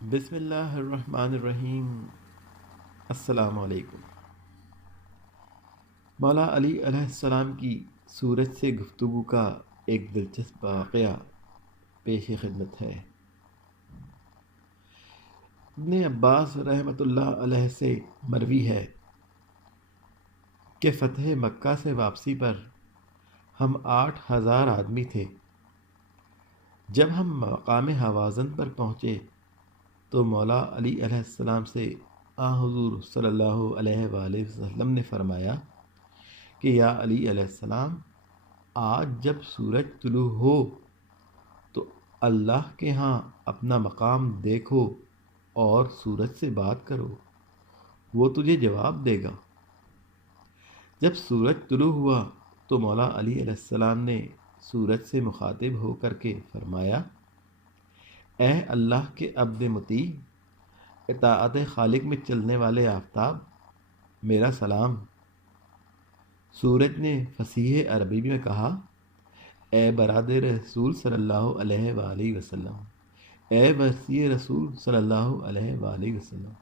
بسم اللہ الرحمن الرحیم۔ السلام علیکم۔ مولا علی علیہ السلام کی سورج سے گفتگو کا ایک دلچسپ واقعہ پیش خدمت ہے۔ ابن عباس رحمۃ اللہ علیہ سے مروی ہے کہ فتح مکہ سے واپسی پر ہم 8,000 آدمی تھے۔ جب ہم مقام حوازن پر پہنچے تو مولا علی علیہ السلام سے حضور صلی اللہ علیہ وآلہ وسلم نے فرمایا کہ یا علی علیہ السلام، آج جب سورج طلوع ہو تو اللہ کے ہاں اپنا مقام دیکھو اور سورج سے بات کرو، وہ تجھے جواب دے گا۔ جب سورج طلوع ہوا تو مولا علی علیہ السلام نے سورج سے مخاطب ہو کر کے فرمایا، اے اللہ کے عبد مطیع، اطاعت خالق میں چلنے والے آفتاب، میرا سلام۔ سورج نے فصیح عربی میں کہا، اے برادر رسول صلی اللہ علیہ وآلہ وسلم، اے وصی رسول صلی اللہ علیہ وآلہ وسلم،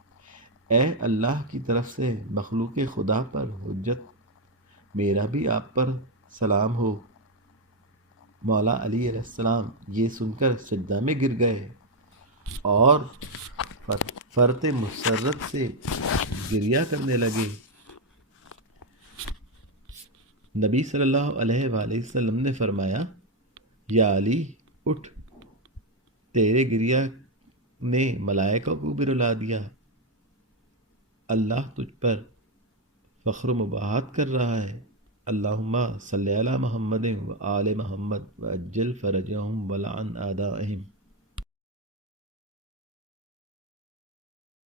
اے اللہ کی طرف سے مخلوق خدا پر حجت، میرا بھی آپ پر سلام ہو۔ مولا علی علیہ السلام یہ سن کر سجدہ میں گر گئے اور فرط مسرت سے گریہ کرنے لگے۔ نبی صلی اللہ علیہ وآلہ وسلم نے فرمایا، یا علی اٹھ، تیرے گریہ نے ملائکہ کو بھی رلا دیا۔ اللہ تجھ پر فخر و مباحت کر رہا ہے۔ اللہم صلی علی محمد و آل محمد وعجل فرجہم ولعن اعدائہم۔